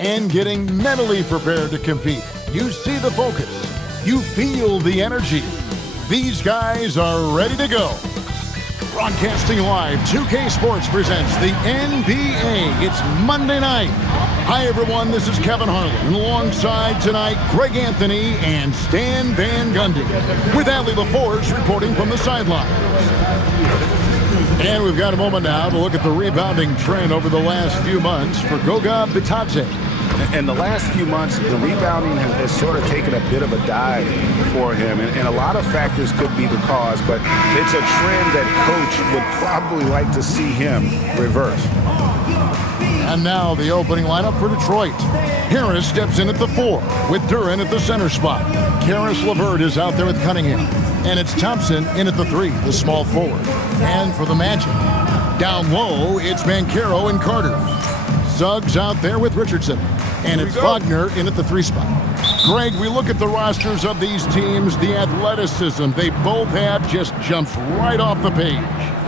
and getting mentally prepared to compete. You see the focus. You feel the energy. These guys are ready to go. Broadcasting live, 2K Sports presents the NBA. It's Monday night. Hi, everyone. This is Kevin Harlan. And alongside tonight, Greg Anthony and Stan Van Gundy. With Allie LaForce reporting from the sideline. And we've got a moment now to look at the rebounding trend over the last few months for Goga Bitadze. In the last few months, the rebounding has sort of taken a bit of a dive for him, and a lot of factors could be the cause, but it's a trend that coach would probably like to see him reverse. And now the opening lineup for Detroit. Harris steps in at the 4 with Duren at the center spot. Karis LeVert is out there with Cunningham. And it's Thompson in at the 3, the small forward. And for the Magic, down low, it's Banchero and Carter. Suggs out there with Richardson. And it's Wagner in at the 3 spot. Greg, we look at the rosters of these teams. The athleticism they both have just jumps right off the page.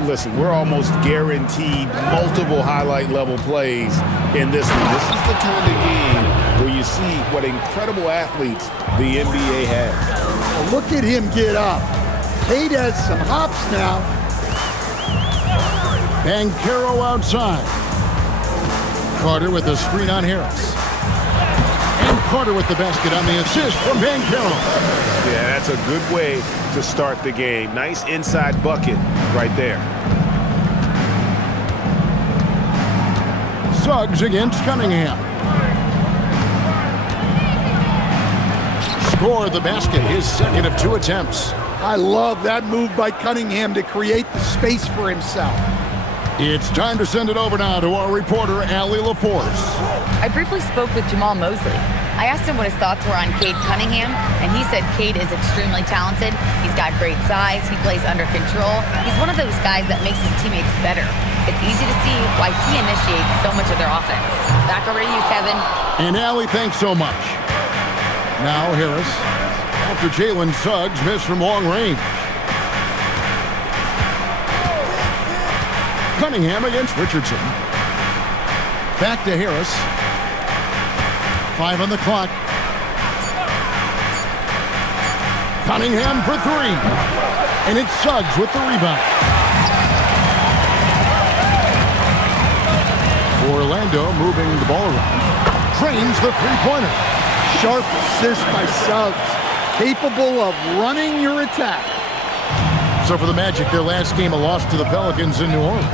Listen, we're almost guaranteed multiple highlight level plays in this one. This is the kind of game where you see what incredible athletes the NBA has. Well, look at him get up. Cade has some hops now. Banchero outside. Carter with a screen on Harris. And Carter with the basket on the assist from Banchero. Yeah, that's a good way to start the game. Nice inside bucket right there. Suggs against Cunningham. Score the basket, his second of 2 attempts. I love that move by Cunningham to create the space for himself. It's time to send it over now to our reporter, Allie LaForce. I briefly spoke with Jamal Mosley. I asked him what his thoughts were on Cade Cunningham, and he said Cade is extremely talented. He's got great size. He plays under control. He's one of those guys that makes his teammates better. It's easy to see why he initiates so much of their offense. Back over to you, Kevin. And Allie, thanks so much. Now Harris, after Jalen Suggs missed from long range. Cunningham against Richardson. Back to Harris. 5 on the clock. Cunningham for 3. And it's Suggs with the rebound. Orlando moving the ball around. Trains the three-pointer. Sharp assist by Suggs. Capable of running your attack. So for the Magic, their last game, a loss to the Pelicans in New Orleans.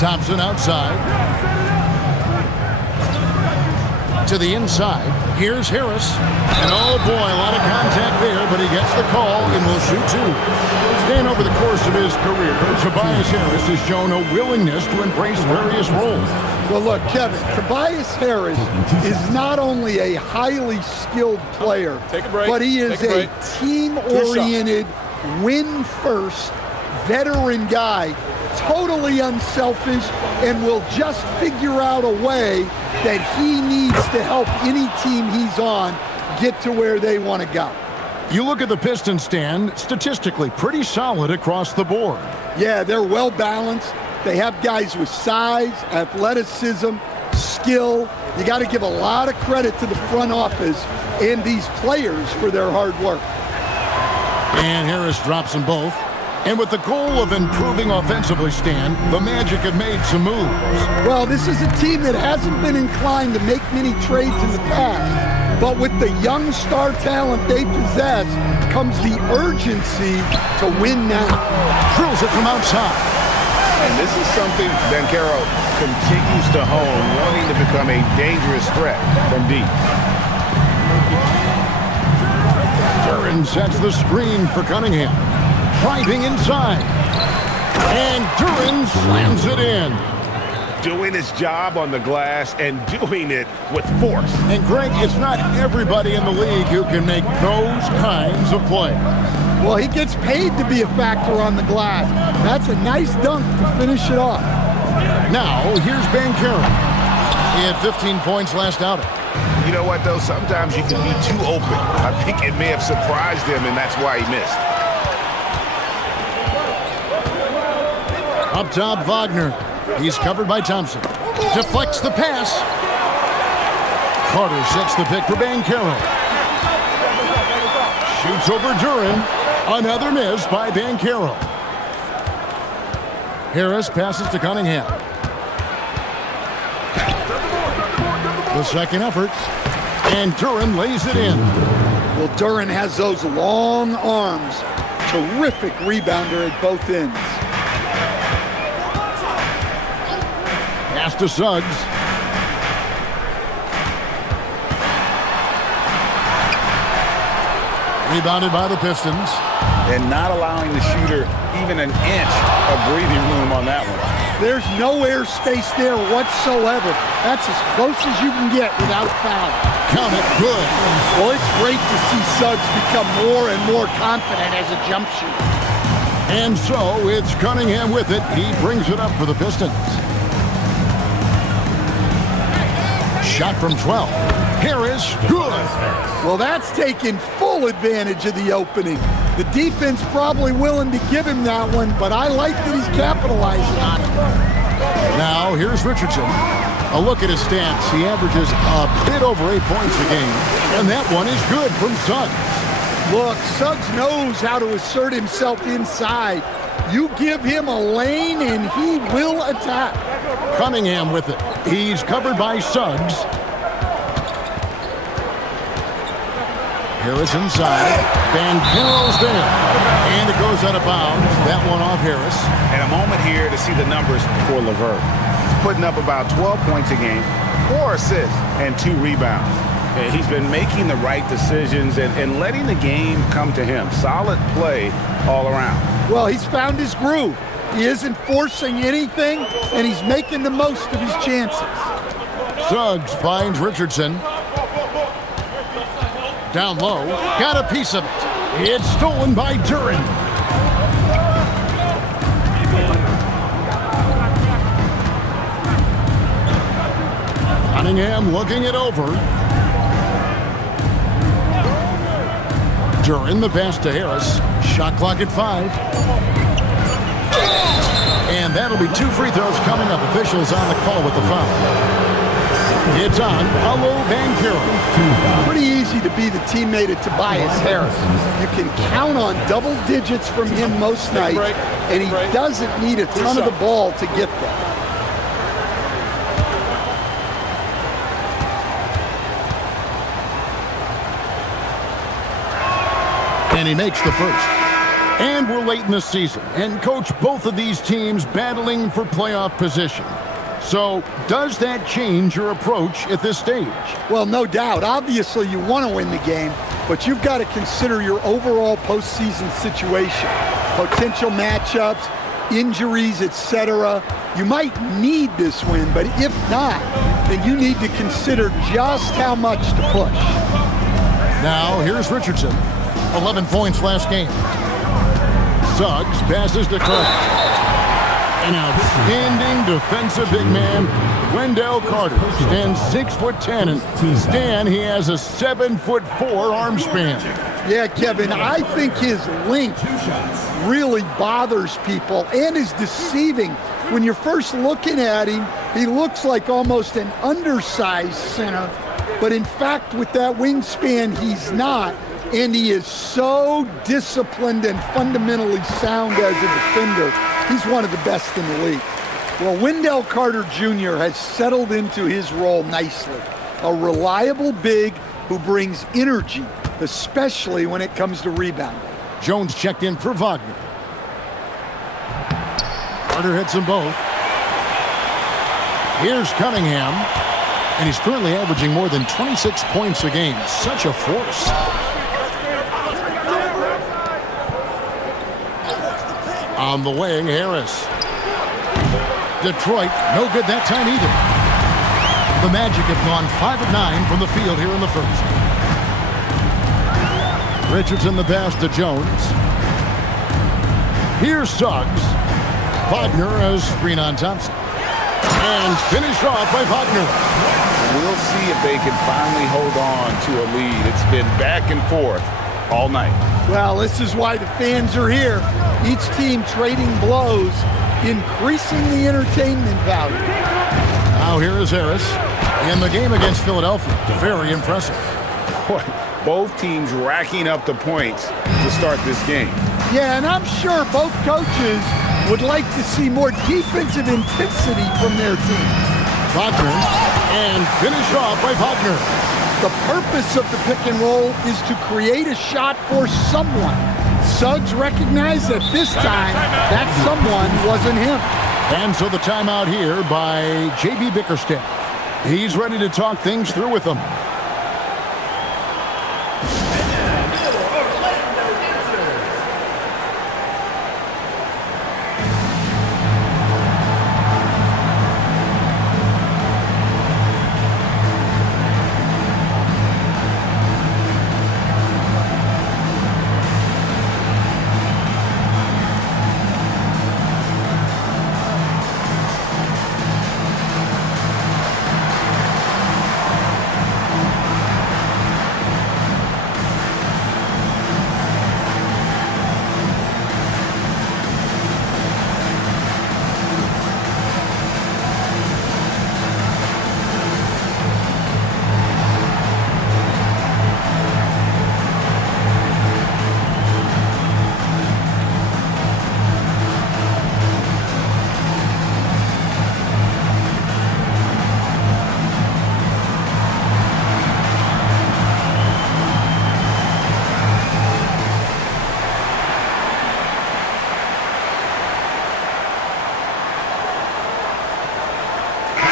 Thompson outside. To the inside. Here's Harris. And oh boy, a lot of contact there, but he gets the call and will shoot 2. Staying over the course of his career, Tobias Harris has shown a willingness to embrace various roles. Well, look, Kevin, Tobias Harris is not only a highly skilled player, but he is a team-oriented, win-first, veteran guy, totally unselfish, and will just figure out a way that he needs to help any team he's on get to where they want to go. You look at the Pistons stand, statistically pretty solid across the board. Yeah, they're well balanced. They have guys with size, athleticism, skill. You got to give a lot of credit to the front office and these players for their hard work. And Harris drops them both. And with the goal of improving offensively, Stan, the Magic have made some moves. Well, this is a team that hasn't been inclined to make many trades in the past. But with the young star talent they possess comes the urgency to win now. Drills it from outside. And this is something Banchero continues to hone, wanting to become a dangerous threat from deep. Duren sets the screen for Cunningham. Driving inside. And Duren slams it in. Doing his job on the glass and doing it with force. And Greg, it's not everybody in the league who can make those kinds of plays. Well, he gets paid to be a factor on the glass. That's a nice dunk to finish it off. Now, here's Banchero. He had 15 points last outing. You know what, though? Sometimes you can be too open. I think it may have surprised him, and that's why he missed. Up top, Wagner. He's covered by Thompson. Deflects the pass. Carter sets the pick for Banchero. Shoots over Duran. Another miss by Banchero. Harris passes to Cunningham. The second effort. And Duran lays it in. Well, Duran has those long arms. Terrific rebounder at both ends. Pass to Suggs. Rebounded by the Pistons. And not allowing the shooter even an inch of breathing room on that one. There's no air space there whatsoever. That's as close as you can get without foul. Count it, good. Well, it's great to see Suggs become more and more confident as a jump shooter. And so it's Cunningham with it. He brings it up for the Pistons. Shot from 12. Harris, good. Well, that's taken full advantage of the opening. The defense probably willing to give him that one, but I like that he's capitalizing on it. Now, here's Richardson. A look at his stats. He averages a bit over 8 points a game, and that one is good from Suggs. Look, Suggs knows how to assert himself inside. You give him a lane, and he will attack. Cunningham with it. He's covered by Suggs. Harris inside. Banchero's there. And it goes out of bounds. That one off Harris. And a moment here to see the numbers for LeVert. He's putting up about 12 points a game, 4 assists, and 2 rebounds. And he's been making the right decisions and letting the game come to him. Solid play all around. Well, he's found his groove. He isn't forcing anything, and he's making the most of his chances. Suggs finds Richardson. Down low, got a piece of it. It's stolen by Duran. Cunningham looking it over. Duran the pass to Harris. Shot clock at 5. And that'll be 2 free throws coming up. Officials on the call with the foul. It's on Paulo Banchero. Pretty easy to be the teammate of Tobias Harris. You can count on double digits from him most nights, and he doesn't need a ton of the ball to get there. And he makes the first. And we're late in the season, and coach, both of these teams battling for playoff position. So, does that change your approach at this stage? Well, no doubt. Obviously, you want to win the game, but you've got to consider your overall postseason situation. Potential matchups, injuries, etc. You might need this win, but if not, then you need to consider just how much to push. Now, here's Richardson. 11 points last game. Suggs passes to Carter. An outstanding defensive big man, Wendell Carter, stands 6'10", and Stan, he has a 7'4" arm span. Yeah, Kevin, I think his length really bothers people and is deceiving. When you're first looking at him, he looks like almost an undersized center, but in fact, with that wingspan, he's not. And he is so disciplined and fundamentally sound as a defender. He's one of the best in the league. Well, Wendell Carter Jr. has settled into his role nicely. A reliable big who brings energy, especially when it comes to rebounding. Jones checked in for Wagner. Carter hits them both. Here's Cunningham. And he's currently averaging more than 26 points a game. Such a force. On the wing, Harris. Detroit, no good that time either. The Magic have gone 5 of 9 from the field here in the first. Richardson the pass to Jones. Here's Suggs. Wagner has screen on Thompson. And finished off by Wagner. We'll see if they can finally hold on to a lead. It's been back and forth all night. Well, this is why the fans are here. Each team trading blows, increasing the entertainment value. Now here is Harris. in the game against Philadelphia. Very impressive. Boy, both teams racking up the points to start this game. Yeah, and I'm sure both coaches would like to see more defensive intensity from their team. Wagner, and finished off by Wagner. The purpose of the pick and roll is to create a shot for someone. Suggs recognized that this time that someone wasn't him. And so the timeout here by J.B. Bickerstaff. He's ready to talk things through with them.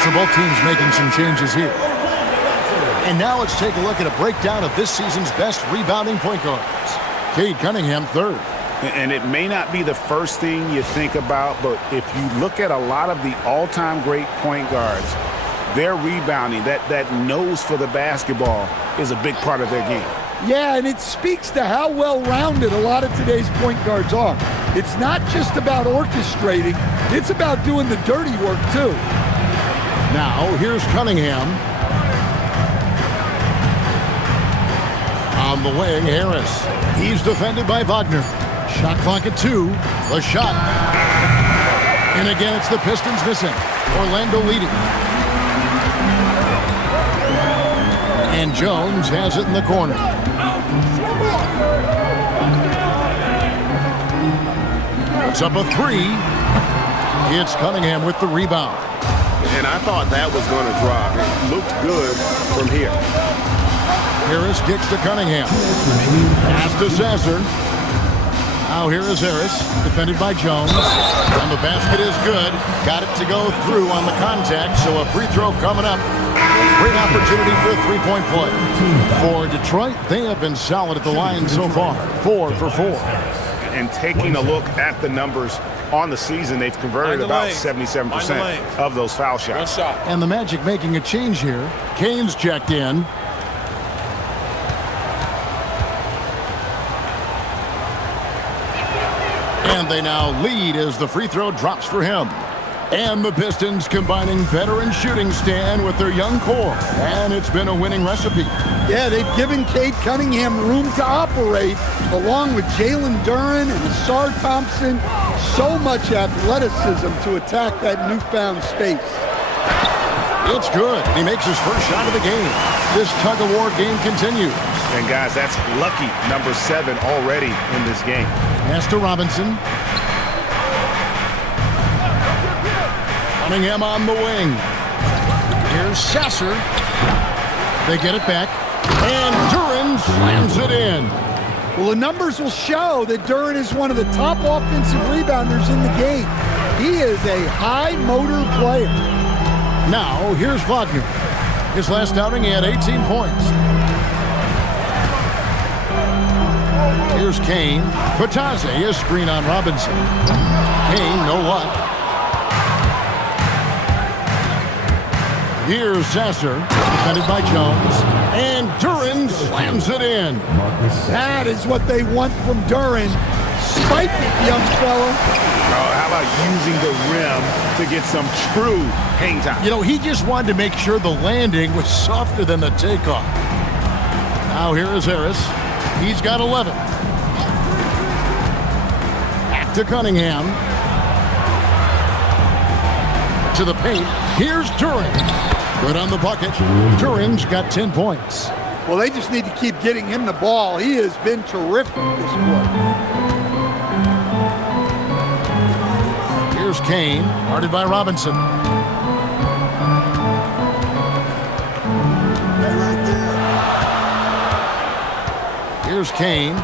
So both teams making some changes here. And now let's take a look at a breakdown of this season's best rebounding point guards. Cade Cunningham, third. And it may not be the first thing you think about, but if you look at a lot of the all-time great point guards, their rebounding, that nose for the basketball is a big part of their game. Yeah, and it speaks to how well-rounded a lot of today's point guards are. It's not just about orchestrating, it's about doing the dirty work too. Now, here's Cunningham. On the wing, Harris. He's defended by Wagner. Shot clock at 2. The shot. And again, it's the Pistons missing. Orlando leading. And Jones has it in the corner. Puts up a 3. It's Cunningham with the rebound. And I thought that was going to drop. It looked good from here. Harris kicks to Cunningham. Pass to Sasser. Now here is Harris, defended by Jones. And the basket is good. Got it to go through on the contact, so a free throw coming up. Great opportunity for a three-point play. For Detroit, they have been solid at the line so far. 4 for 4. And taking a look at the numbers on the season, they've converted about 77% of those foul shots. And the Magic making a change here. Kane's checked in. And they now lead as the free throw drops for him. And the Pistons combining veteran shooting stand with their young core. And it's been a winning recipe. Yeah, they've given Cade Cunningham room to operate, along with Jalen Duren and Asar Thompson. So much athleticism to attack that newfound space. It's good. He makes his first shot of the game. This tug-of-war game continues. And guys, that's lucky number 7 already in this game. Pass to Robinson. Cunningham on the wing. Here's Sasser. They get it back. And Duren slams it in. Well, the numbers will show that Duren is one of the top offensive rebounders in the game. He is a high-motor player. Now, here's Wagner. His last outing, he had 18 points. Here's Kane. Batase, a screen on Robinson. Kane, no luck. Here's Sasser, defended by Jones. And Duren slams it in. That is what they want from Duren. Spike it, young fella. How about using the rim to get some true hang time? You know, he just wanted to make sure the landing was softer than the takeoff. Now here is Harris. He's got 11. Back to Cunningham. To the paint. Here's Duren. Good on the bucket. Duran's got 10 points. Well, they just need to keep getting him the ball. He has been terrific this quarter. Here's Kane, guarded by Robinson. Here's Kane.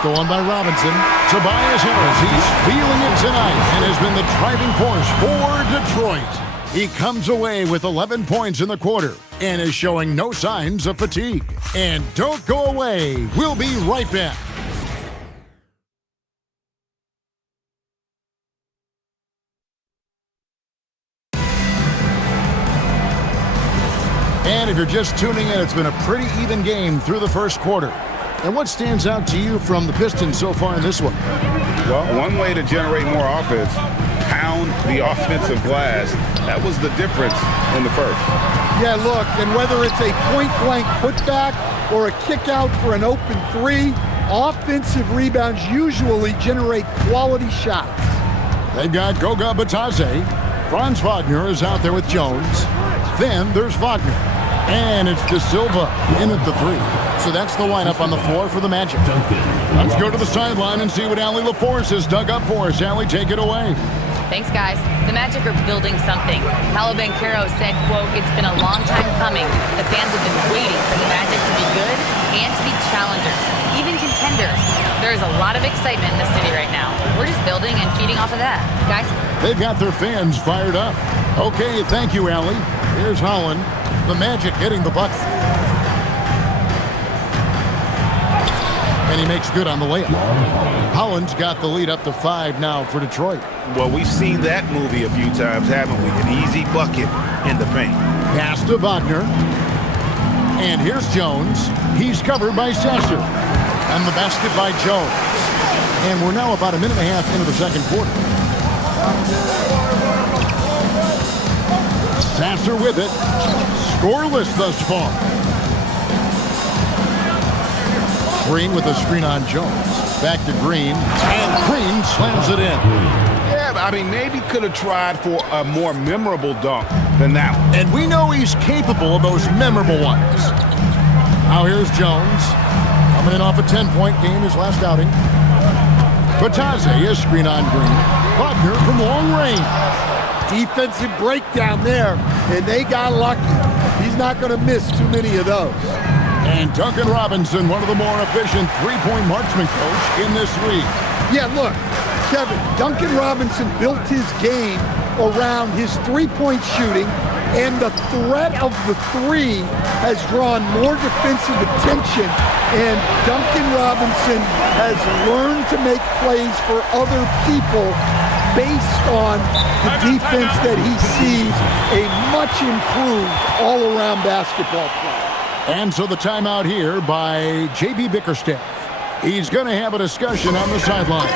Stolen by Robinson. Tobias Harris, he's feeling it tonight and has been the driving force for Detroit. He comes away with 11 points in the quarter and is showing no signs of fatigue. And don't go away. We'll be right back. And if you're just tuning in, it's been a pretty even game through the first quarter. And what stands out to you from the Pistons so far in this one? Well, one way to generate more offense, pound the offensive glass. That was the difference in the first. Yeah, look, and whether it's a point-blank putback or a kick-out for an open three, offensive rebounds usually generate quality shots. They've got Goga Batadze. Franz Wagner is out there with Jones. Then there's Wagner. And it's De Silva in at the three. So that's the lineup on the floor for the Magic. Let's go to the sideline and see what Allie LaForce has dug up for us. Allie, take it away. Thanks, guys. The Magic are building something. Paolo Banchero said, quote, "It's been a long time coming. The fans have been waiting for the Magic to be good and to be challengers, even contenders. There is a lot of excitement in the city right now. We're just building and feeding off of that. Guys?" They've got their fans fired up. Okay, thank you, Allie. Here's Holland. The Magic hitting the bucket. And he makes good on the layup. Holland's got the lead up to 5 now for Detroit. Well, we've seen that movie a few times, haven't we? An easy bucket in the paint. Pass to Wagner. And here's Jones. He's covered by Sasser. And the basket by Jones. And we're now about a minute and a half into the second quarter. Sasser with it. Scoreless thus far. Green with a screen on Jones. Back to Green. And Green slams it in. Yeah, I mean, maybe could have tried for a more memorable dunk than that one. And we know he's capable of those memorable ones. Now here's Jones. Coming in off a 10-point game, his last outing. Batadze is screen on Green. Wagner from long range. Defensive breakdown there, and they got lucky. He's not going to miss too many of those. And Duncan Robinson, one of the more efficient three-point marksman coach in this league. Yeah, look, Kevin, Duncan Robinson built his game around his three-point shooting, and the threat of the three has drawn more defensive attention, and Duncan Robinson has learned to make plays for other people based on the defense that he sees a much improved all-around basketball player. And so the timeout here by J.B. Bickerstaff. He's going to have a discussion on the sideline.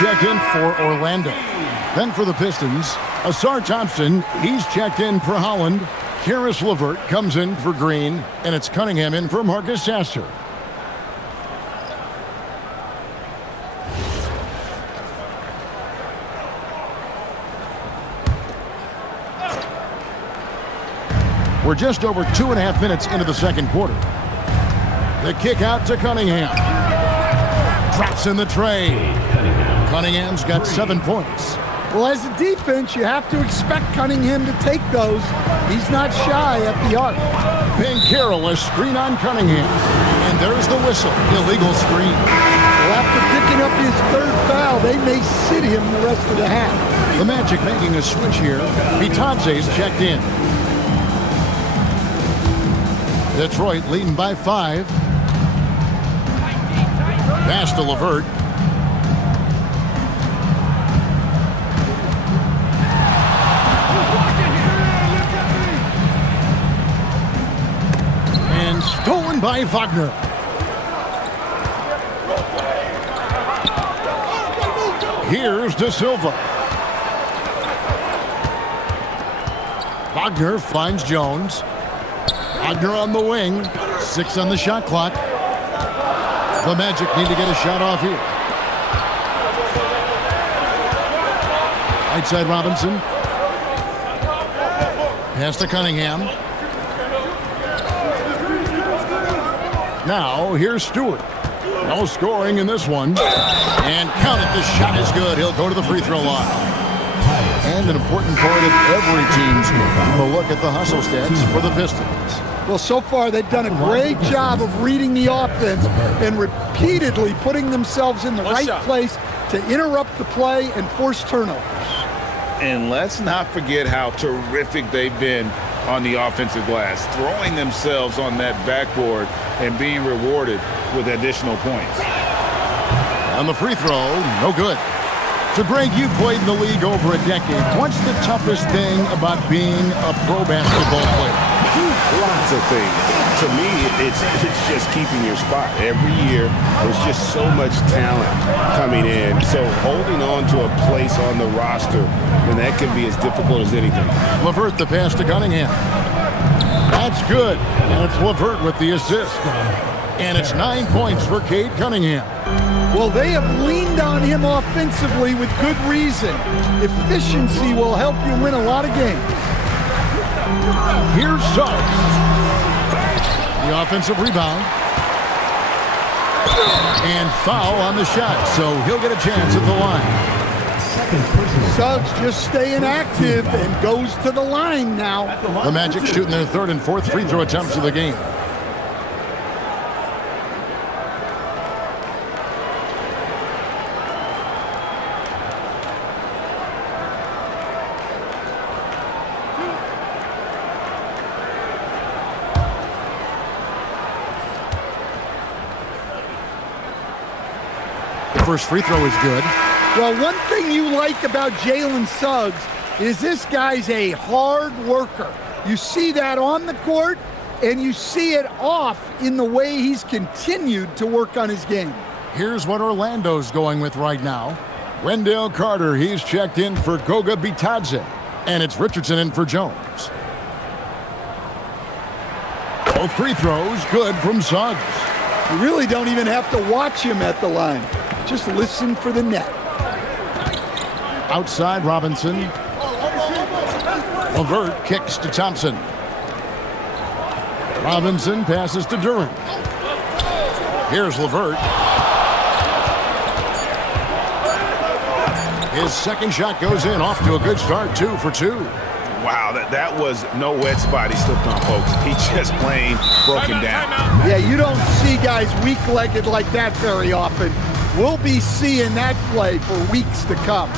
Checked in for Orlando. Then for the Pistons, Asar Thompson, he's checked in for Holland. Karis LeVert comes in for Green, and it's Cunningham in for Marcus Sasser. We're We're just over 2.5 minutes into the second quarter. The kick out to Cunningham. Drops in the tray. Cunningham's got 7 points. Well, as a defense, you have to expect Cunningham to take those. He's not shy at the arc. Carroll, a screen on Cunningham. And there's the whistle. Illegal screen. Well, after picking up his 3rd foul, they may sit him the rest of the half. The Magic making a switch here. Bitadze's checked in. Detroit leading by 5. Pass to LeVert. And stolen by Wagner. Here's De Silva. Wagner finds Jones. Wagner on the wing. 6 on the shot clock. The Magic need to get a shot off here. Right side Robinson. Pass to Cunningham. Now here's Stewart. No scoring in this one. And count it, the shot is good. He'll go to the free throw line. And an important part of every team's game, a look at the hustle stats for the Pistons. Well, so far they've done a great job of reading the offense and repeatedly putting themselves in the right place to interrupt the play and force turnovers. And let's not forget how terrific they've been on the offensive glass, throwing themselves on that backboard and being rewarded with additional points. On the free throw, no good. So, Greg, you played in the league over a decade. What's the toughest thing about being a pro basketball player? Lots of things. To me, it's just keeping your spot. Every year, there's just so much talent coming in. So holding on to a place on the roster, and that can be as difficult as anything. LeVert, the pass to Cunningham. That's good. And it's LeVert with the assist. And it's 9 points for Cade Cunningham. Well, they have leaned on him offensively with good reason. Efficiency will help you win a lot of games. Here's Suggs. The offensive rebound. And foul on the shot, so he'll get a chance at the line. Suggs just staying active and goes to the line now. The Magic shooting their 3rd and 4th free throw attempts of the game. First free throw is good. Well, one thing you like about Jalen Suggs is this guy's a hard worker. You see that on the court, and you see it off in the way he's continued to work on his game. Here's what Orlando's going with right now. Wendell Carter, he's checked in for Goga Bitadze. And it's Richardson in for Jones. Both free throws good from Suggs. You really don't even have to watch him at the line. Just listen for the net. Outside Robinson. LeVert kicks to Thompson. Robinson passes to Durant. Here's LeVert. His second shot goes in, off to a good start, 2 for 2. Wow, that was no wet spot he slipped on, folks. He just plain broke him down. Yeah, you don't see guys weak-legged like that very often. We'll be seeing that play for weeks to come.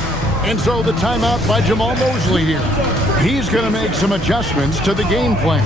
And so the timeout by Jamal Mosley here. He's going to make some adjustments to the game plan.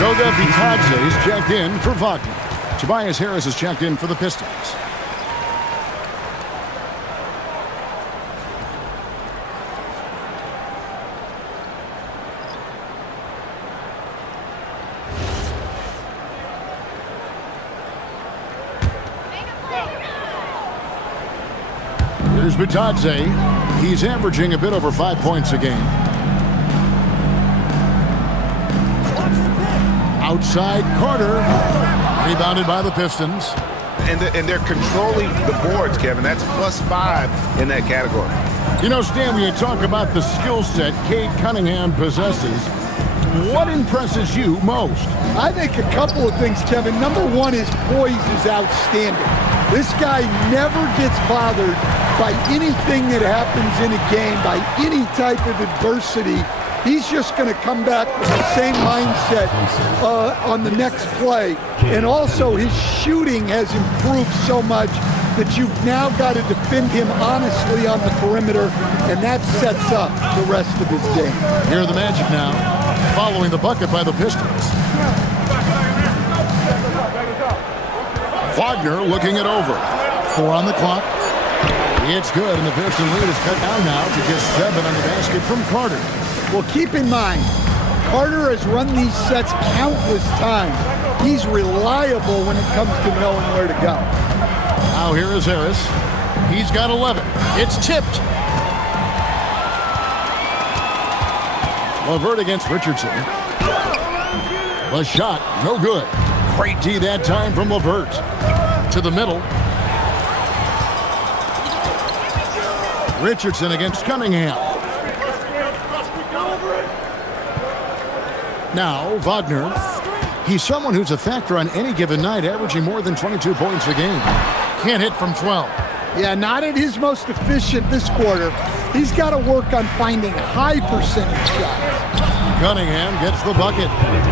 Goga Bitadze is checked in for Wagner. Tobias Harris is checked in for the Pistons. Here's Bitadze. He's averaging a bit over 5 points a game. Outside Carter. Rebounded by the Pistons. And they're controlling the boards, Kevin. That's +5 in that category. You know, Stan, when you talk about the skill set Cade Cunningham possesses, what impresses you most? I think a couple of things, Kevin. Number one, his poise is outstanding. This guy never gets bothered by anything that happens in a game, by any type of adversity. He's just going to come back with the same mindset on the next play. And also, his shooting has improved so much that you've now got to defend him honestly on the perimeter, and that sets up the rest of his game. Here are the Magic now, following the bucket by the Pistons. Wagner looking it over. 4 on the clock. It's good, and the Piston lead is cut down now to just 7 on the basket from Carter. Well, keep in mind, Carter has run these sets countless times. He's reliable when it comes to knowing where to go. Now here is Harris. He's got 11. It's tipped. LeVert against Richardson. The shot, no good. Great D that time from LeVert. To the middle. Richardson against Cunningham. Now, Wagner. He's someone who's a factor on any given night, averaging more than 22 points a game. Can't hit from 12. Yeah, not at his most efficient this quarter. He's got to work on finding high percentage shots. Cunningham gets the bucket.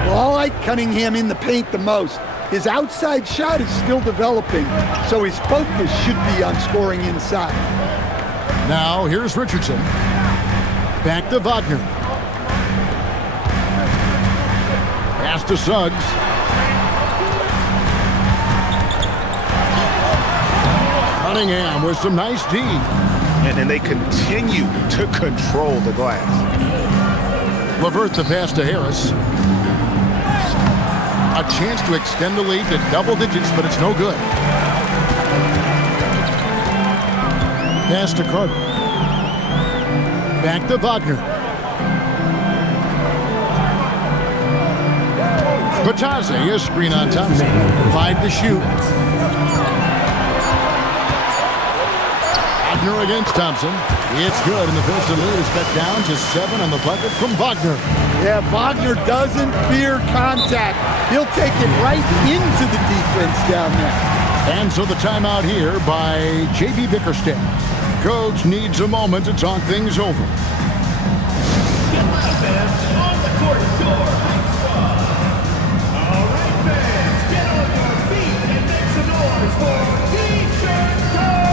Well, I like Cunningham in the paint the most. His outside shot is still developing, so his focus should be on scoring inside. Now, here's Richardson. Back to Wagner. Pass to Suggs. Cunningham with some nice D. And then they continue to control the glass. LeVert the pass to Harris. A chance to extend the lead to double digits, but it's no good. Pass to Carter. Back to Wagner. Bitadze, a screen on Thompson. 5 to shoot. Wagner against Thompson. It's good, and the Piston lead is cut down to 7 on the bucket from Wagner. Yeah, Wagner doesn't fear contact. He'll take it right into the defense down there. And so the timeout here by J.B. Bickerstaff. Coach needs a moment to talk things over. Get my fans on the court score. All right, fans, get on your feet and make some noise for T-shirt time.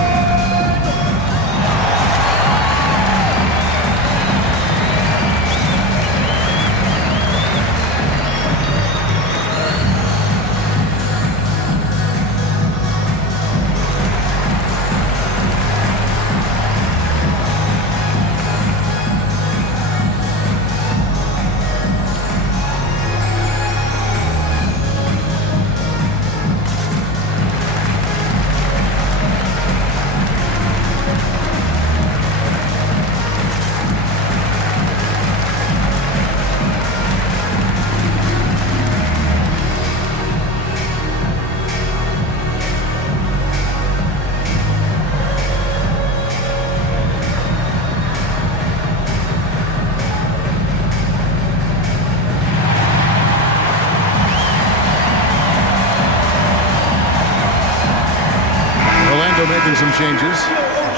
Making some changes.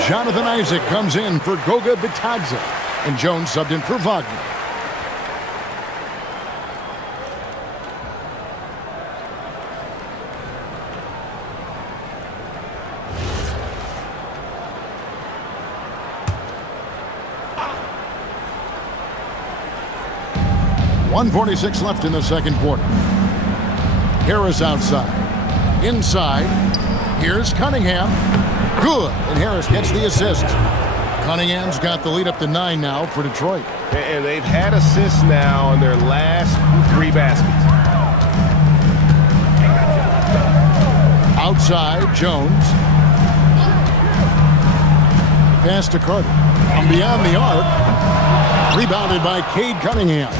Jonathan Isaac comes in for Goga Bitadze, and Jones subbed in for Wagner. 1:46 left in the second quarter. Harris outside. Inside. Here's Cunningham. Good. And Harris gets the assist. Cunningham's got the lead up to 9 now for Detroit. And they've had assists now in their last 3 baskets. Outside, Jones. Pass to Carter. From beyond the arc. Rebounded by Cade Cunningham.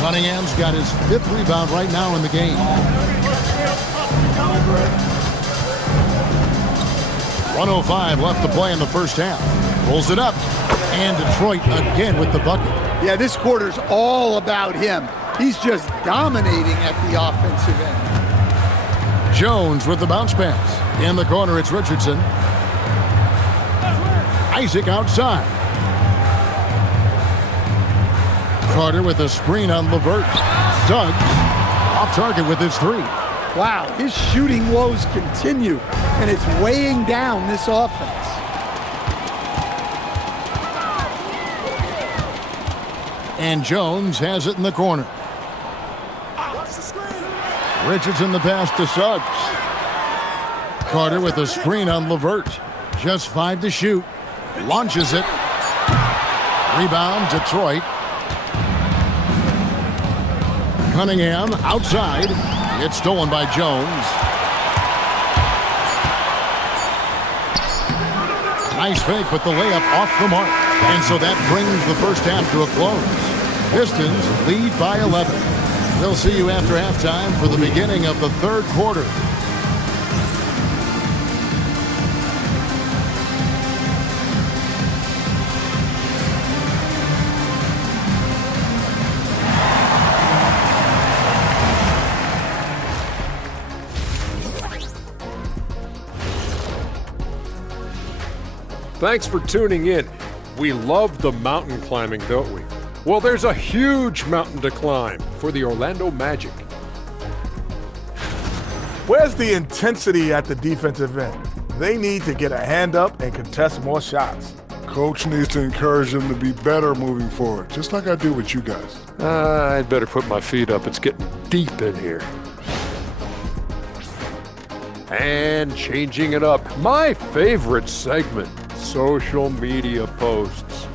Cunningham's got his 5th rebound right now in the game. 1:05 left to play in the first half. Rolls it up. And Detroit again with the bucket. Yeah, this quarter's all about him. He's just dominating at the offensive end. Jones with the bounce pass. In the corner, it's Richardson. Isaac outside. Carter with a screen on LeVert. Suggs off target with his 3. Wow, his shooting woes continue, and it's weighing down this offense. And Jones has it in the corner. Richardson the pass to Suggs. Carter with a screen on LeVert. Just 5 to shoot. Launches it. Rebound, Detroit. Cunningham outside. It's stolen by Jones. Nice fake, but the layup off the mark. And so that brings the first half to a close. Pistons lead by 11. We'll see you after halftime for the beginning of the third quarter. Thanks for tuning in. We love the mountain climbing, don't we? Well, there's a huge mountain to climb for the Orlando Magic. Where's the intensity at the defensive end? They need to get a hand up and contest more shots. Coach needs to encourage them to be better moving forward, just like I do with you guys. I'd better put my feet up. It's getting deep in here. And changing it up, my favorite segment, social media posts.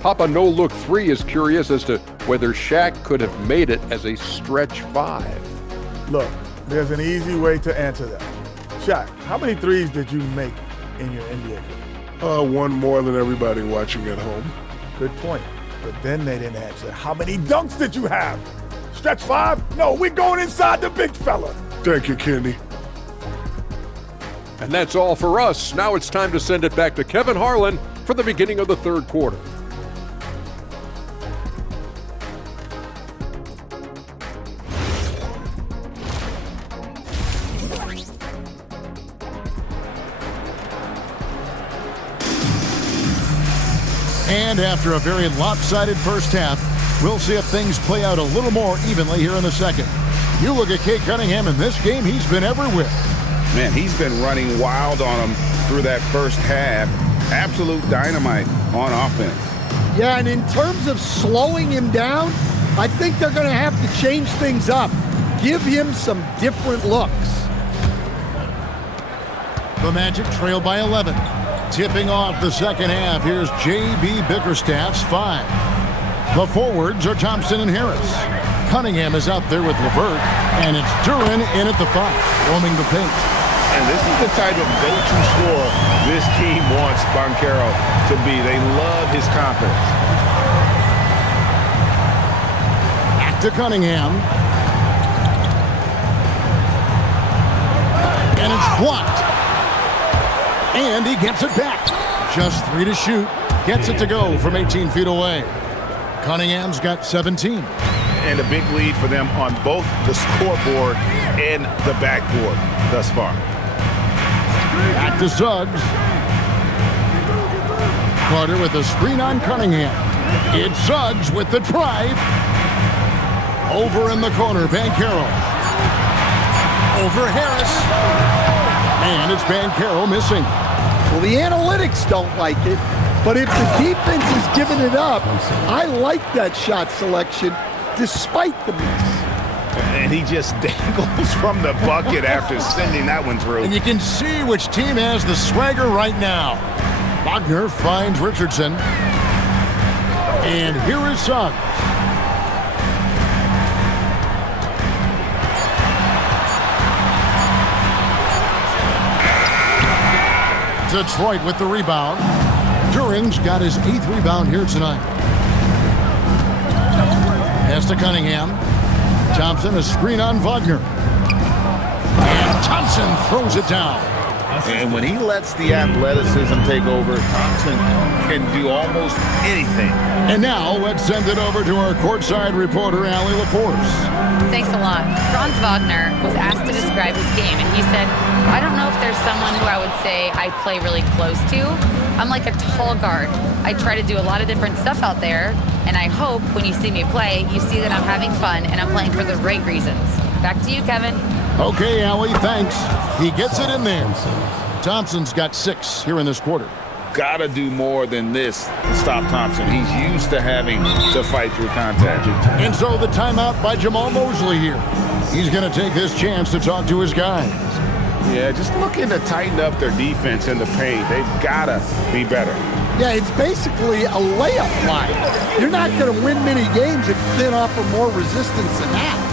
Papa No Look 3 is curious as to whether Shaq could have made it as a stretch 5. Look, there's an easy way to answer that. Shaq, how many threes did you make in your NBA career? One more than everybody watching at home. Good point. But then they didn't answer. How many dunks did you have? Stretch 5? No, we're going inside the big fella. Thank you, Kenny. And that's all for us. Now it's time to send it back to Kevin Harlan for the beginning of the third quarter. And after a very lopsided first half, we'll see if things play out a little more evenly here in the second. You look at Cade Cunningham in this game, he's been everywhere. Man, he's been running wild on him through that first half. Absolute dynamite on offense. Yeah, and in terms of slowing him down, I think they're going to have to change things up. Give him some different looks. The Magic trail by 11. Tipping off the second half, here's J.B. Bickerstaff's 5. The forwards are Thompson and Harris. Cunningham is out there with LeVert, and it's Duren in at the 5, roaming the paint. And this is the type of go-to scorer this team wants Banchero to be. They love his confidence. Back to Cunningham. And it's blocked. And he gets it back. Just 3 to shoot. Gets it to go from 18 feet away. Cunningham's got 17. And a big lead for them on both the scoreboard and the backboard thus far. Back to Suggs. Carter with a screen on Cunningham. It's Suggs with the drive. Over in the corner, Banchero. Over Harris. And it's Banchero missing. Well, the analytics don't like it. But if the defense is giving it up, I like that shot selection despite the miss. And he just dangles from the bucket after sending that one through. And you can see which team has the swagger right now. Wagner finds Richardson. And here is Suggs. Detroit with the rebound. Duren's got his 8th rebound here tonight. Pass to Cunningham. Thompson, a screen on Wagner. And Thompson throws it down. And when he lets the athleticism take over, Thompson can do almost anything. And now let's send it over to our courtside reporter, Allie LaForce. Thanks a lot. Franz Wagner was asked to describe his game, and he said, I don't know if there's someone who I would say I play really close to. I'm like a tall guard. I try to do a lot of different stuff out there, and I hope when you see me play, you see that I'm having fun and I'm playing for the right reasons. Back to you, Kevin. Okay, Allie, thanks. He gets it in there. Thompson's got 6 here in this quarter. Gotta do more than this to stop Thompson. He's used to having to fight through contact. And so the timeout by Jamal Mosley here. He's going to take this chance to talk to his guys. Yeah, just looking to tighten up their defense in the paint. They've gotta be better. Yeah, it's basically a layup line. You're not going to win many games if you can't offer more resistance than that.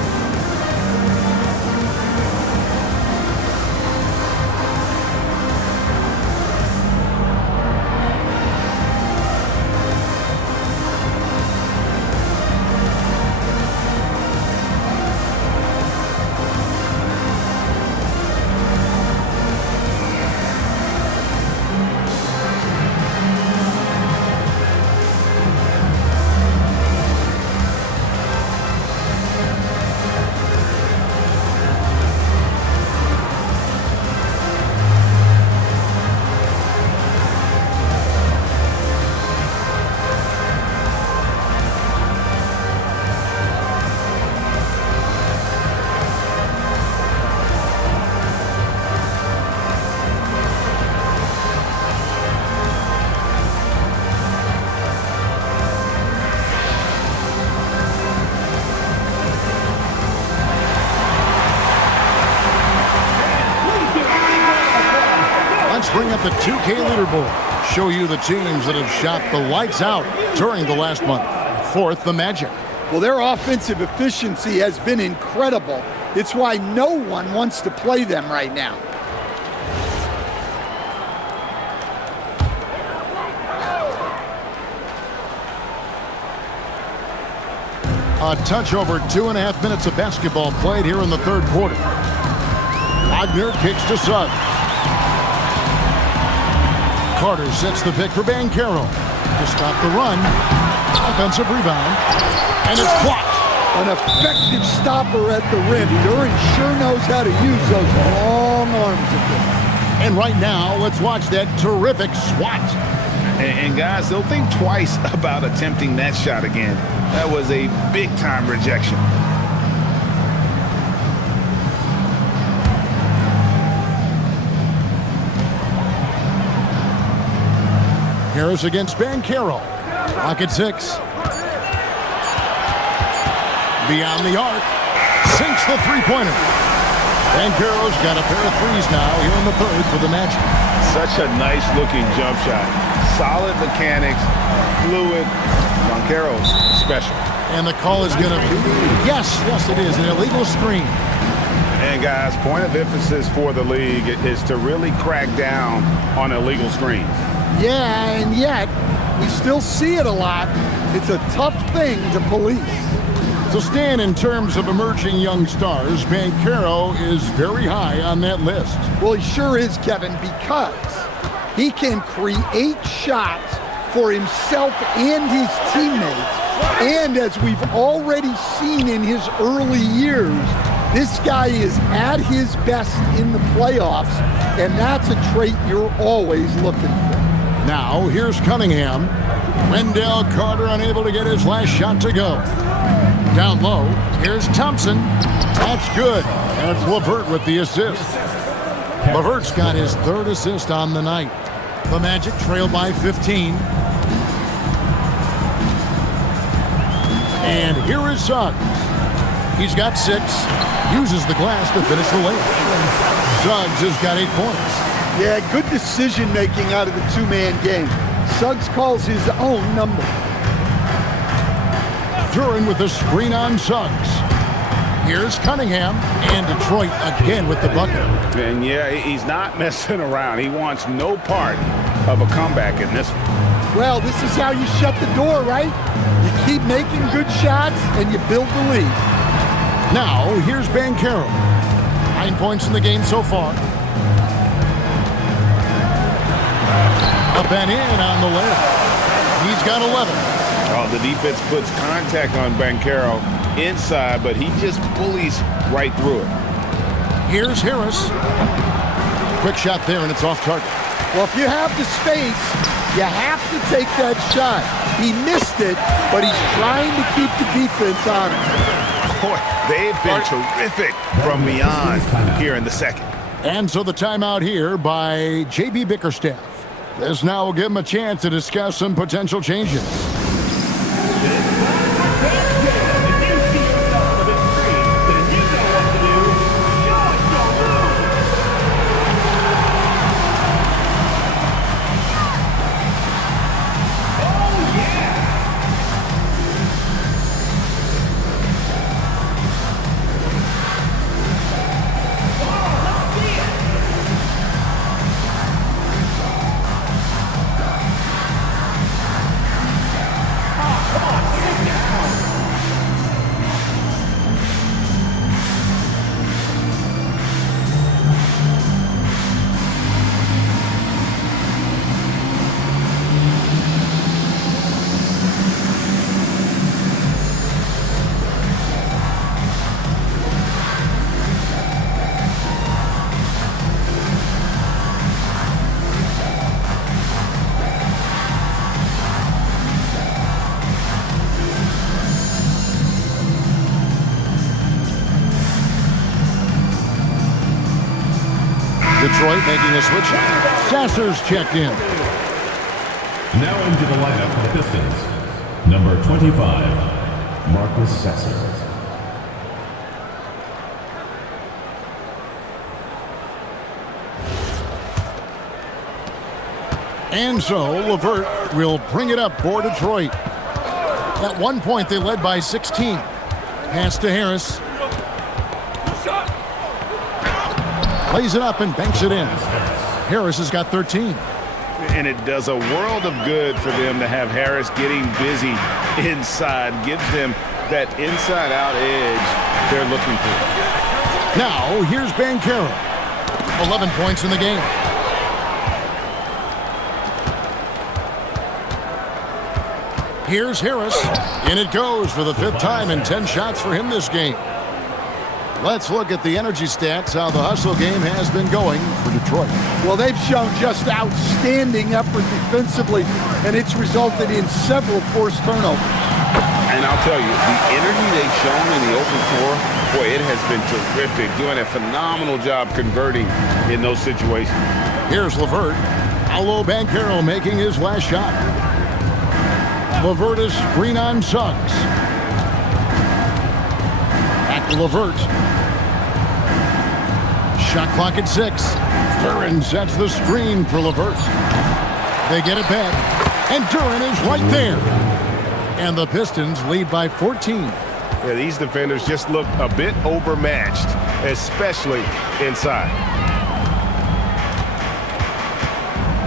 Bring up the 2K leaderboard. Show you the teams that have shot the lights out during the last month. 4th, the Magic. Well, their offensive efficiency has been incredible. It's why no one wants to play them right now. A touch over 2.5 minutes of basketball played here in the 3rd quarter. Wagner kicks to Suggs. Carter sets the pick for Banchero to stop the run. Offensive rebound. And it's blocked. An effective stopper at the rim. Duren sure knows how to use those long arms of his. And right now, let's watch that terrific swat. And guys, they'll think twice about attempting that shot again. That was a big-time rejection. Harris against Banchero. Rocket 6. Beyond the arc. Sinks the three-pointer. Banchero's got a pair of threes now here in the 3rd for the Magic. Such a nice-looking jump shot. Solid mechanics, fluid. Banchero's special. And the call is going to be, yes, it is, an illegal screen. And guys, point of emphasis for the league is to really crack down on illegal screens. Yeah, and yet, we still see it a lot. It's a tough thing to police. So, Stan, in terms of emerging young stars, Banchero is very high on that list. Well, he sure is, Kevin, because he can create shots for himself and his teammates. And as we've already seen in his early years, this guy is at his best in the playoffs, and that's a trait you're always looking for. Now, here's Cunningham. Wendell Carter unable to get his last shot to go. Down low, here's Thompson. That's good. And it's LeVert with the assist. LeVert's got his 3rd assist on the night. The Magic trail by 15. And here is Suggs. He's got 6, uses the glass to finish the layup. Suggs has got 8 points. Yeah, good decision-making out of the two-man game. Suggs calls his own number. Duren with a screen on Suggs. Here's Cunningham, and Detroit again with the bucket. And yeah, he's not messing around. He wants no part of a comeback in this one. Well, this is how you shut the door, right? You keep making good shots, and you build the lead. Now, here's Banchero. 9 points in the game so far. Up and in on the layup. He's got 11. Oh, the defense puts contact on Banchero inside, but he just bullies right through it. Here's Harris. Quick shot there, and it's off target. Well, if you have the space, you have to take that shot. He missed it, but he's trying to keep the defense on him. Boy, they've been terrific from beyond here in the second. And so the timeout here by J.B. Bickerstaff. This now will give him a chance to discuss some potential changes. Detroit making a switch. Sasser's checked in. Now into the lineup for the Pistons. Number 25, Marcus Sasser. And so LeVert will bring it up for Detroit. At one point, they led by 16. Pass to Harris. Plays it up and banks it in. Harris has got 13. And it does a world of good for them to have Harris getting busy inside. Gives them that inside-out edge they're looking for. Now, here's Banchero. 11 points in the game. Here's Harris. In it goes for the 5th time and 10 shots for him this game. Let's look at the energy stats, how the hustle game has been going for Detroit. Well, they've shown just outstanding effort defensively, and it's resulted in several forced turnovers. And I'll tell you, the energy they've shown in the open floor, boy, it has been terrific. Doing a phenomenal job converting in those situations. Here's LeVert. Paolo Banchero making his last shot. LeVert is screen on Suggs. Back to LeVert. Shot clock at 6. Duren sets the screen for LeVert. They get it back, and Duren is right there. And the Pistons lead by 14. Yeah, these defenders just look a bit overmatched, especially inside.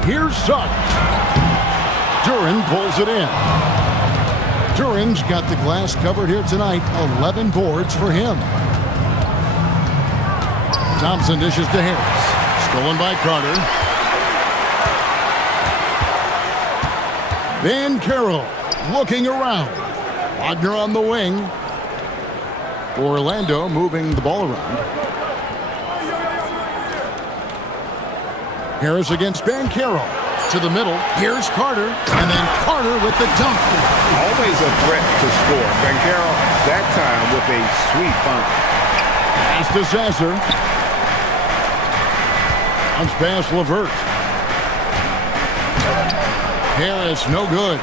Here's Suggs. Duren pulls it in. Duren's got the glass covered here tonight. 11 boards for him. Thompson dishes to Harris. Stolen by Carter. Banchero looking around. Wagner on the wing. Orlando moving the ball around. Harris against Banchero. To the middle. Here's Carter. And then Carter with the dunk. Always a threat to score. Banchero that time with a sweet find. Pass to Sasser. Comes past LeVert. Harris, no good.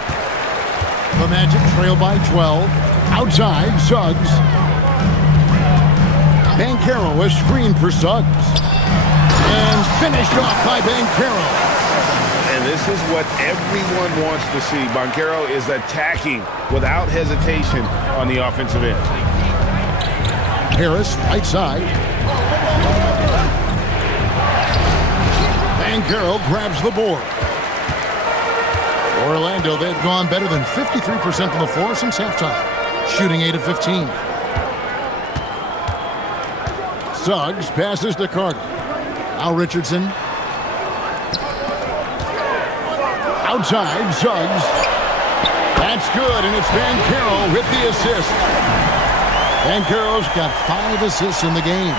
The Magic trail by 12. Outside, Suggs. Banchero is screened for Suggs. And finished off by Banchero. And this is what everyone wants to see. Banchero is attacking without hesitation on the offensive end. Harris, right side. Banchero grabs the board. Orlando, they've gone better than 53% from the floor since halftime, shooting 8 of 15. Suggs passes to Carter. Now Richardson. Outside, Suggs. That's good, and it's Banchero with the assist. Banchero's got 5 assists in the game.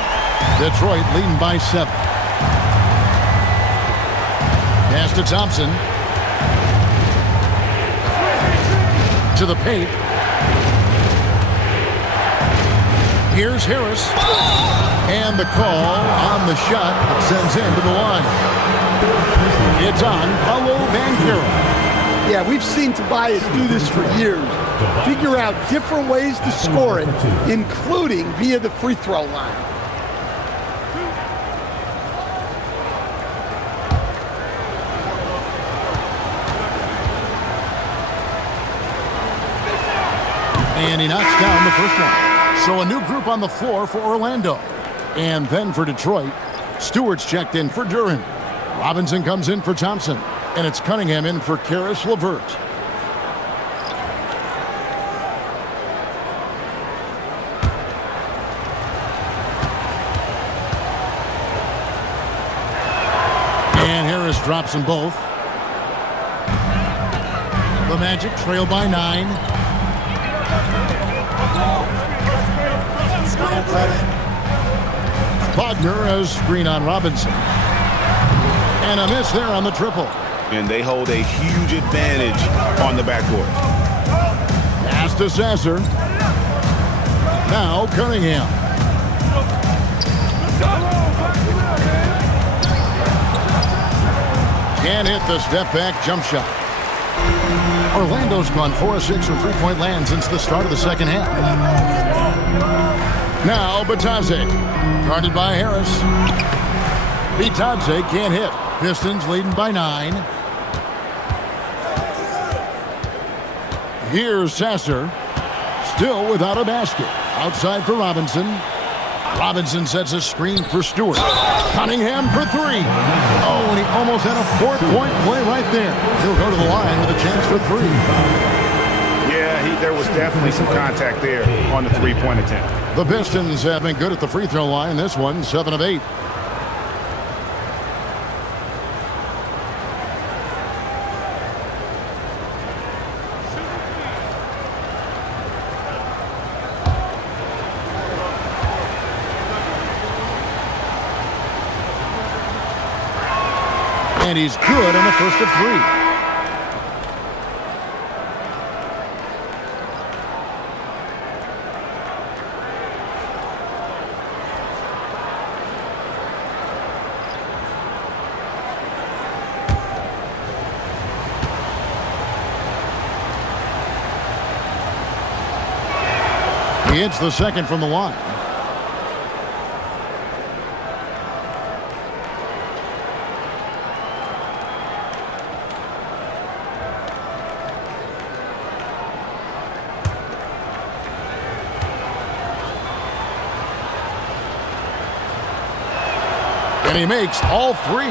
Detroit leading by 7. Pass to Thompson. To the paint. Here's Harris. And the call on the shot that sends him to the line. It's on Paolo Banchero. Yeah, we've seen Tobias do this for years. Figure out different ways to score it, including via the free throw line. And he knocks down the first one. So a new group on the floor for Orlando. And then for Detroit, Stewart's checked in for Duren. Robinson comes in for Thompson. And it's Cunningham in for Caris LeVert. And Harris drops them both. The Magic trail by 9. Wagner has screen on Robinson. And a miss there on the triple. And they hold a huge advantage on the backcourt. Pass to Sasser. Now Cunningham. Can't hit the step-back jump shot. Orlando's gone 4 of 6 from three-point land since the start of the second half. Now Batadze, guarded by Harris. Batadze can't hit. Pistons leading by 9. Here's Sasser, still without a basket. Outside for Robinson. Robinson sets a screen for Stewart. Cunningham for 3. Oh, and he almost had a 4-point play right there. He'll go to the line with a chance for 3. Yeah, there was definitely some contact there on the three-point attempt. The Pistons have been good at the free throw line. This one, 7 of 8. And he's good on the first of 3. He hits the second from the line. And he makes all 3.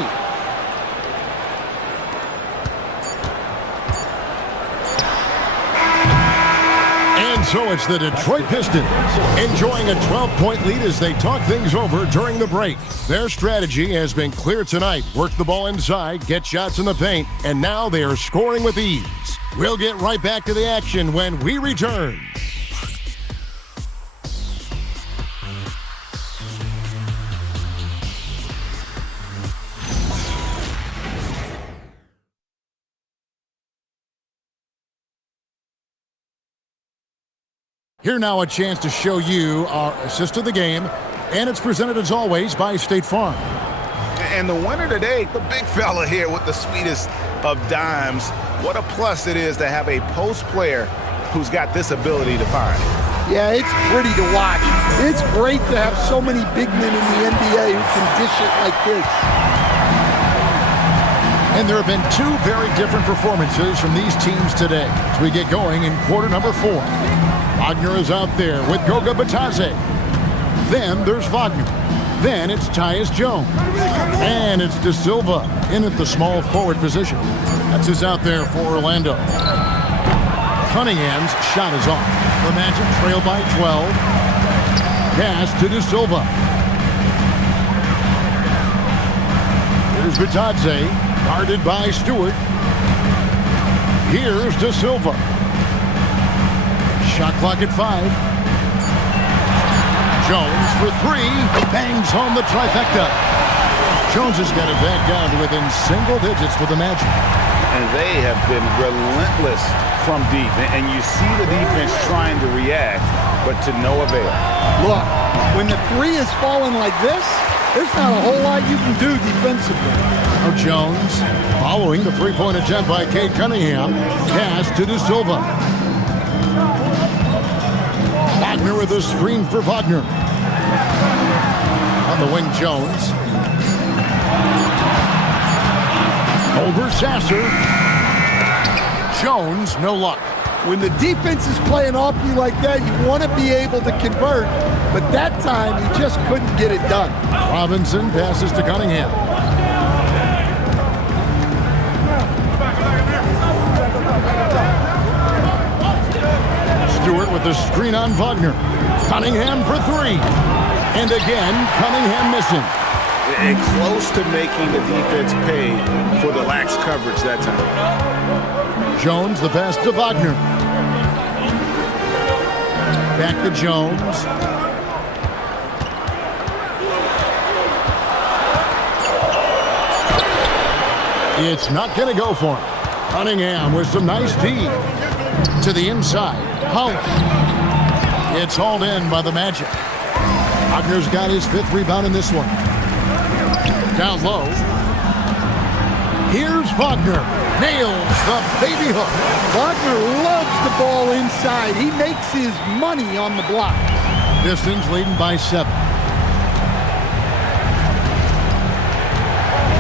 And so it's the Detroit Pistons enjoying a 12-point lead as they talk things over during the break. Their strategy has been clear tonight. Work the ball inside, get shots in the paint, and now they are scoring with ease. We'll get right back to the action when we return. Here now a chance to show you our assist of the game, and it's presented as always by State Farm. And the winner today, the big fella here with the sweetest of dimes. What a plus it is to have a post player who's got this ability to find. Yeah, it's pretty to watch. It's great to have so many big men in the NBA who can dish it like this. And there have been two very different performances from these teams today as we get going in quarter number 4. Wagner is out there with Goga Batadze. Then there's Wagner. Then it's Tyus Jones. And it's De Silva in at the small forward position. That's who's out there for Orlando. Cunningham's shot is off. The Magic trail by 12. Pass to De Silva. Here's Batadze, guarded by Stewart. Here's De Silva. Shot clock at 5. Jones for 3. Bangs home the trifecta. Jones has got it back down to within single digits with the Magic. And they have been relentless from deep. And you see the defense trying to react, but to no avail. Look, when the 3 is falling like this, there's not a whole lot you can do defensively. Now Jones following the three-point attempt by Cade Cunningham. Pass to De Silva. Wagner with a screen for Wagner. On the wing, Jones. Over Sasser. Jones, no luck. When the defense is playing off you like that, you want to be able to convert, but that time he just couldn't get it done. Robinson passes to Cunningham. Stewart with the screen on Wagner. Cunningham for 3. And again, Cunningham missing. And close to making the defense pay for the lax coverage that time. Jones, the pass to Wagner. Back to Jones. It's not going to go for him. Cunningham with some nice D. To the inside. Holland. It's hauled in by the Magic. Wagner's got his 5th rebound in this one. Down low. Here's Wagner. Nails the baby hook. Wagner loves the ball inside. He makes his money on the blocks. Pistons leading by 7.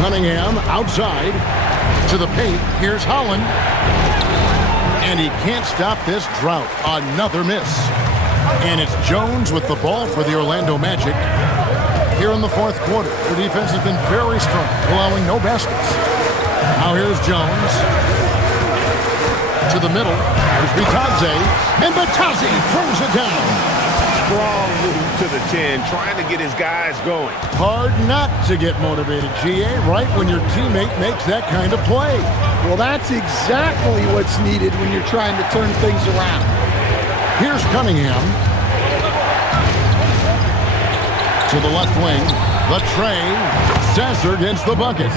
Cunningham outside to the paint. Here's Holland. And he can't stop this drought. Another miss. And it's Jones with the ball for the Orlando Magic. Here in the 4th quarter, the defense has been very strong, allowing no baskets. Now here's Jones. To the middle. There's Batadze. And Batadze throws it down. Strong move to the 10, trying to get his guys going. Hard not to get motivated, GA, right when your teammate makes that kind of play. Well, that's exactly what's needed when you're trying to turn things around. Here's Cunningham. To the left wing. The tray. Sasser gets the bucket.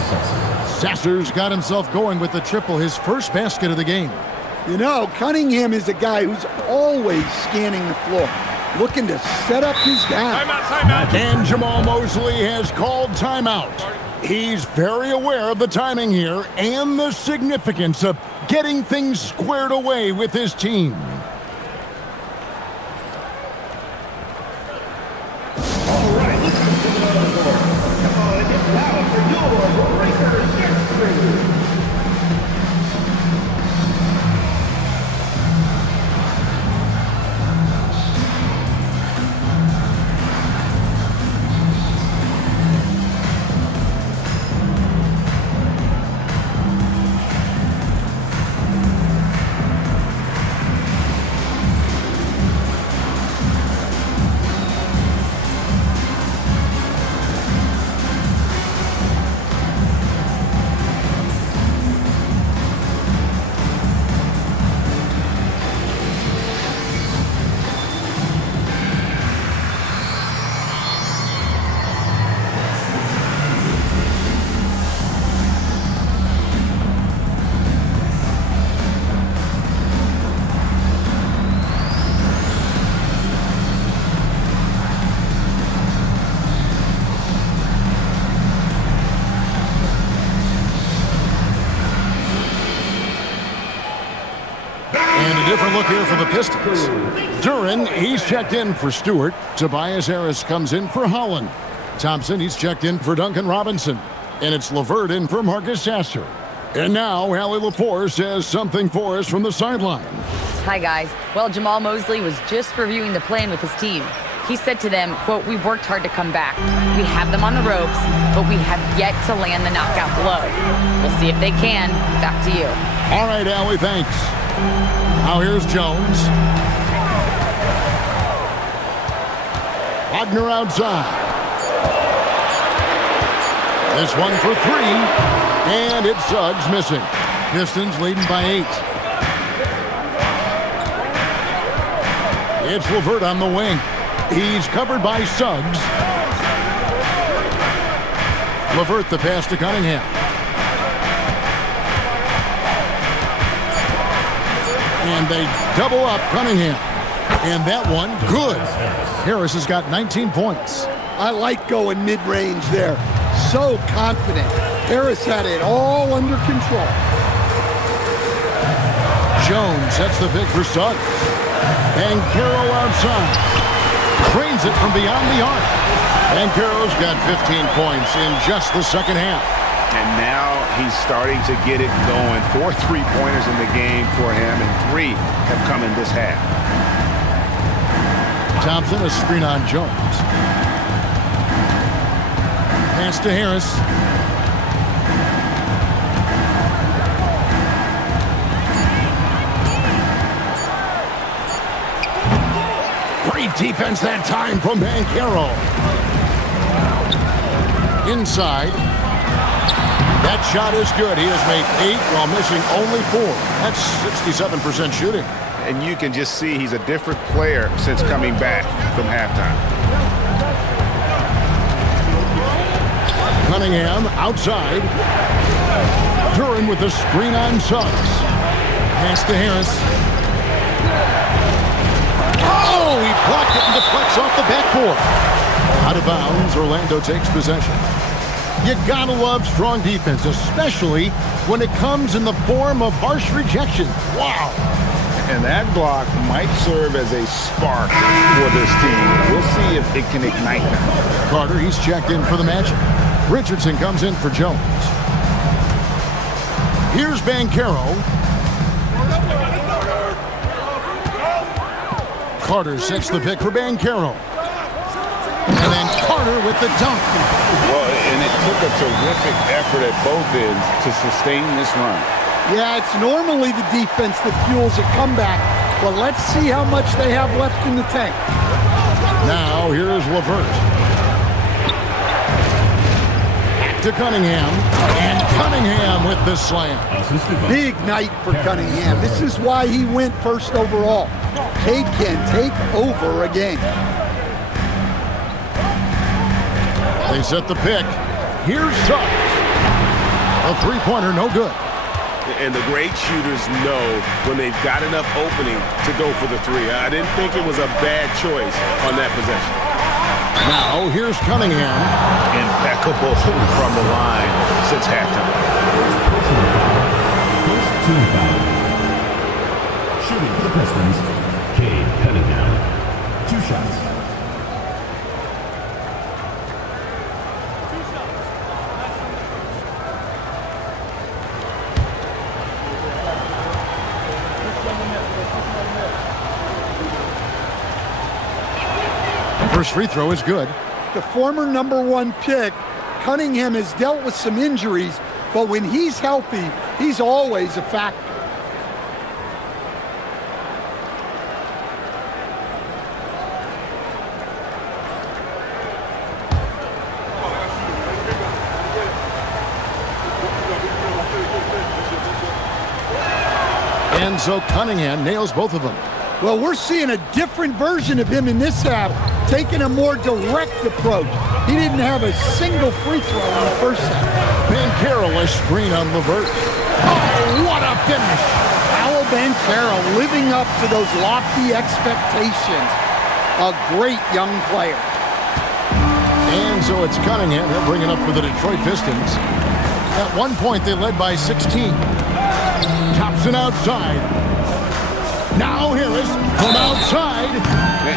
Sasser's got himself going with the triple, his first basket of the game. You know, Cunningham is a guy who's always scanning the floor, looking to set up his guy. Timeout. And Jamal Mosley has called timeout. He's very aware of the timing here and the significance of getting things squared away with his team. All right, let's go to the other floor. Come on and get loud for your breaker history. look here for the Pistons. Duren, he's checked in for Stewart. Tobias Harris comes in for Holland. Thompson, he's checked in for Duncan Robinson. And it's LeVert in for Marcus Sasser. And now, Allie LaForce says something for us from the sideline. Hi, guys. Well, Jamal Mosley was just reviewing the plan with his team. He said to them, quote, "We've worked hard to come back. We have them on the ropes, but we have yet to land the knockout blow. We'll see if they can." Back to you. All right, Allie, thanks. Now here's Jones. Wagner outside. This one for three, and it's Suggs missing. Pistons leading by 8. It's LeVert on the wing. He's covered by Suggs. LeVert the pass to Cunningham. And they double up Cunningham. And that one, good. Harris has got 19 points. I like going mid-range there. So confident. Harris had it all under control. Jones sets the pick for Suggs. And Carroll outside. Trains it from beyond the arc. And Carroll's got 15 points in just the second half. And now he's starting to get it going. 4 3-pointers in the game for him, and 3 have come in this half. Thompson, a screen on Jones. Pass to Harris. Great defense that time from Banchero. Inside. That shot is good. He has made 8 while missing only 4. That's 67% shooting. And you can just see he's a different player since coming back from halftime. Cunningham outside. Duren with a screen on Suggs. Pass to Harris. Oh, he blocked it and deflects off the backboard. Out of bounds, Orlando takes possession. You gotta love strong defense, especially when it comes in the form of harsh rejection. Wow. And that block might serve as a spark for this team. We'll see if it can ignite them. Carter, he's checked in for the Magic. Richardson comes in for Jones. Here's Banchero. Carter sets the pick for Banchero. And then Carter with the dunk. Well, and it took a terrific effort at both ends to sustain this run. Yeah, it's normally the defense that fuels a comeback, but let's see how much they have left in the tank. Now, here's LeVert. Back to Cunningham, and Cunningham with the slam. Big night for Cunningham. This is why he went first overall. Cade can take over again. They set the pick. Here's Suggs. A three-pointer, no good. And the great shooters know when they've got enough opening to go for the 3. I didn't think it was a bad choice on that possession. Now, here's Cunningham. Impeccable from the line since halftime. First team foul. Shooting for the Pistons, Cade Cunningham. 2 shots. First free throw is good. The former #1 pick, Cunningham has dealt with some injuries, but when he's healthy, he's always a factor. And so Cunningham nails both of them. Well, we're seeing a different version of him in this half, taking a more direct approach. He didn't have a single free throw in the first half. Banchero, a screen on LeVert. Oh, what a finish! Paolo Banchero living up to those lofty expectations. A great young player. And so it's Cunningham. He'll bring it up for the Detroit Pistons. At one point, they led by 16. Thompson outside. Now Harris from outside.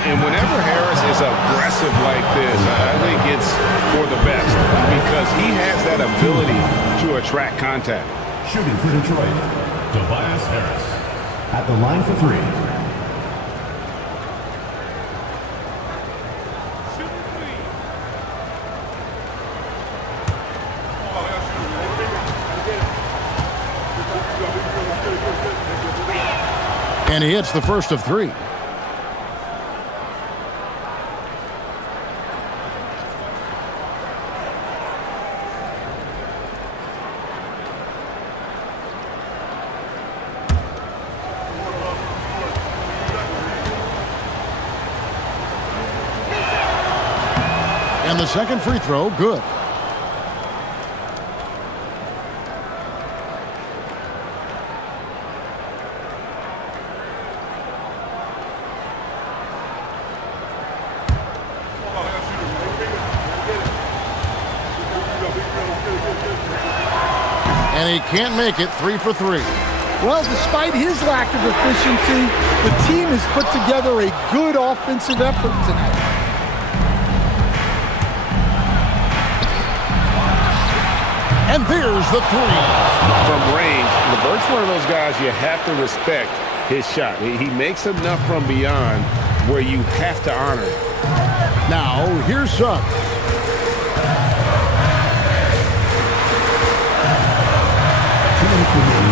And whenever Harris is aggressive like this, I think it's for the best because he has that ability to attract contact. Shooting for Detroit, Tobias Harris. At the line for three. And he hits the first of three. And the second free throw, good. And he can't make it 3 for 3. Well, despite his lack of efficiency, the team has put together a good offensive effort tonight. And there's the three. From range, LeVert's one of those guys you have to respect his shot. He makes enough from beyond where you have to honor it. Now, here's Suggs.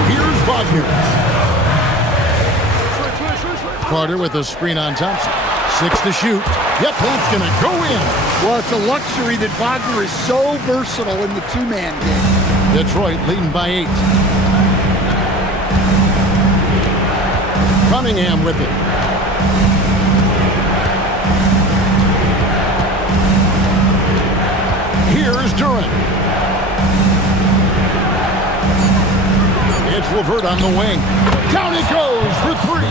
Here's Wagner. Carter with a screen on Thompson. 6 to shoot. Yep, that's going to go in. Well, it's a luxury that Wagner is so versatile in the two-man game. Detroit leading by 8. Cunningham with it. Here's Durant. It's LeVert on the wing. Down it goes for 3.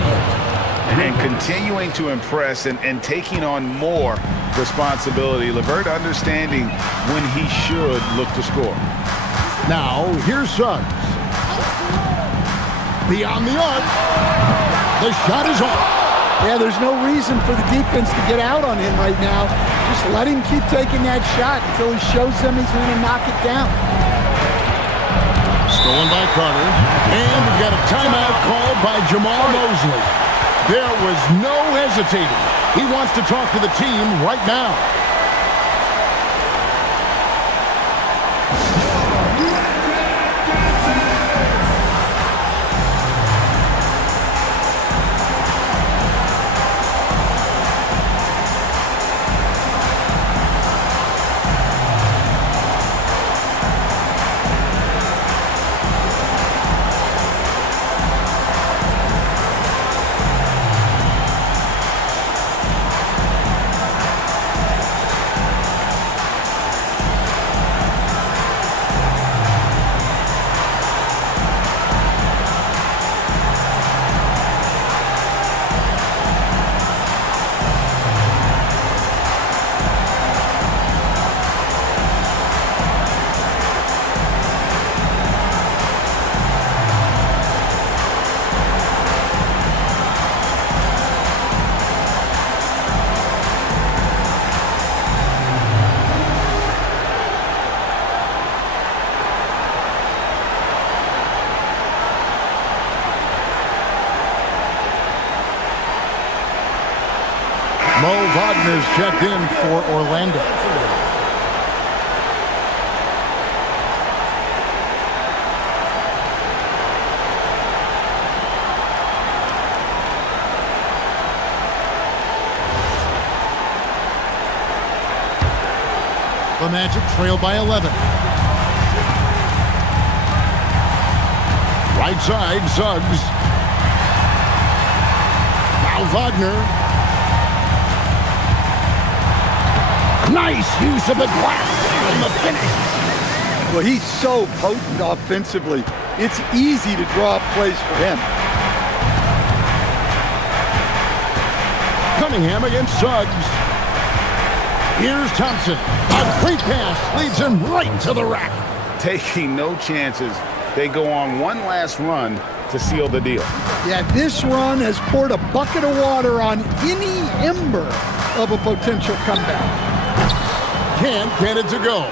And continuing to impress and taking on more responsibility. LeVert understanding when he should look to score. Now, here's Suggs. Beyond the arc. The shot is off. Yeah, there's no reason for the defense to get out on him right now. Just let him keep taking that shot until he shows them he's going to knock it down. Stolen by Carter. And we've got a timeout called by Jamal Mosley. There was no hesitating. He wants to talk to the team right now. Mo Wagner's checked in for Orlando. The Magic trail by 11. Right side, Suggs. Now Wagner. Nice use of the glass and the finish. Well, he's so potent offensively. It's easy to draw up plays for him. Cunningham against Suggs. Here's Thompson. A great pass leads him right to the rack. Taking no chances. They go on one last run to seal the deal. Yeah, this run has poured a bucket of water on any ember of a potential comeback. Can't get it to go.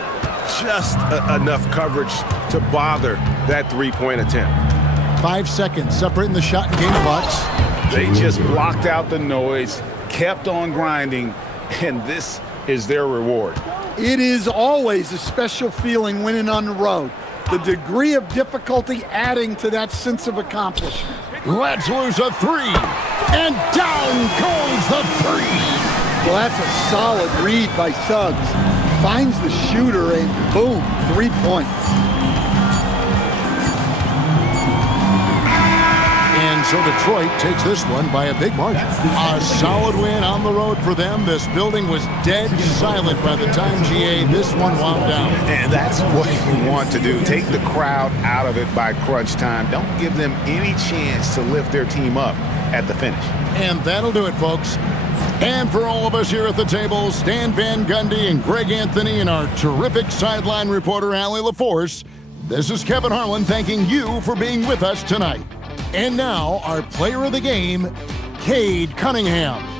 Just enough coverage to bother that three-point attempt. 5 seconds separating the shot and game clocks. They just blocked out the noise, kept on grinding, and this is their reward. It is always a special feeling winning on the road. The degree of difficulty adding to that sense of accomplishment. Let's lose a three. And down goes the three. Well, that's a solid read by Suggs. Finds the shooter and boom, 3 points. And so Detroit takes this one by a big margin. A solid win on the road for them. This building was dead silent by the time, GA, this one wound down. And that's what you want to do. Take the crowd out of it by crunch time. Don't give them any chance to lift their team up at the finish. And that'll do it, folks. And for all of us here at the table, Stan Van Gundy and Greg Anthony and our terrific sideline reporter, Allie LaForce, this is Kevin Harlan thanking you for being with us tonight. And now, our player of the game, Cade Cunningham.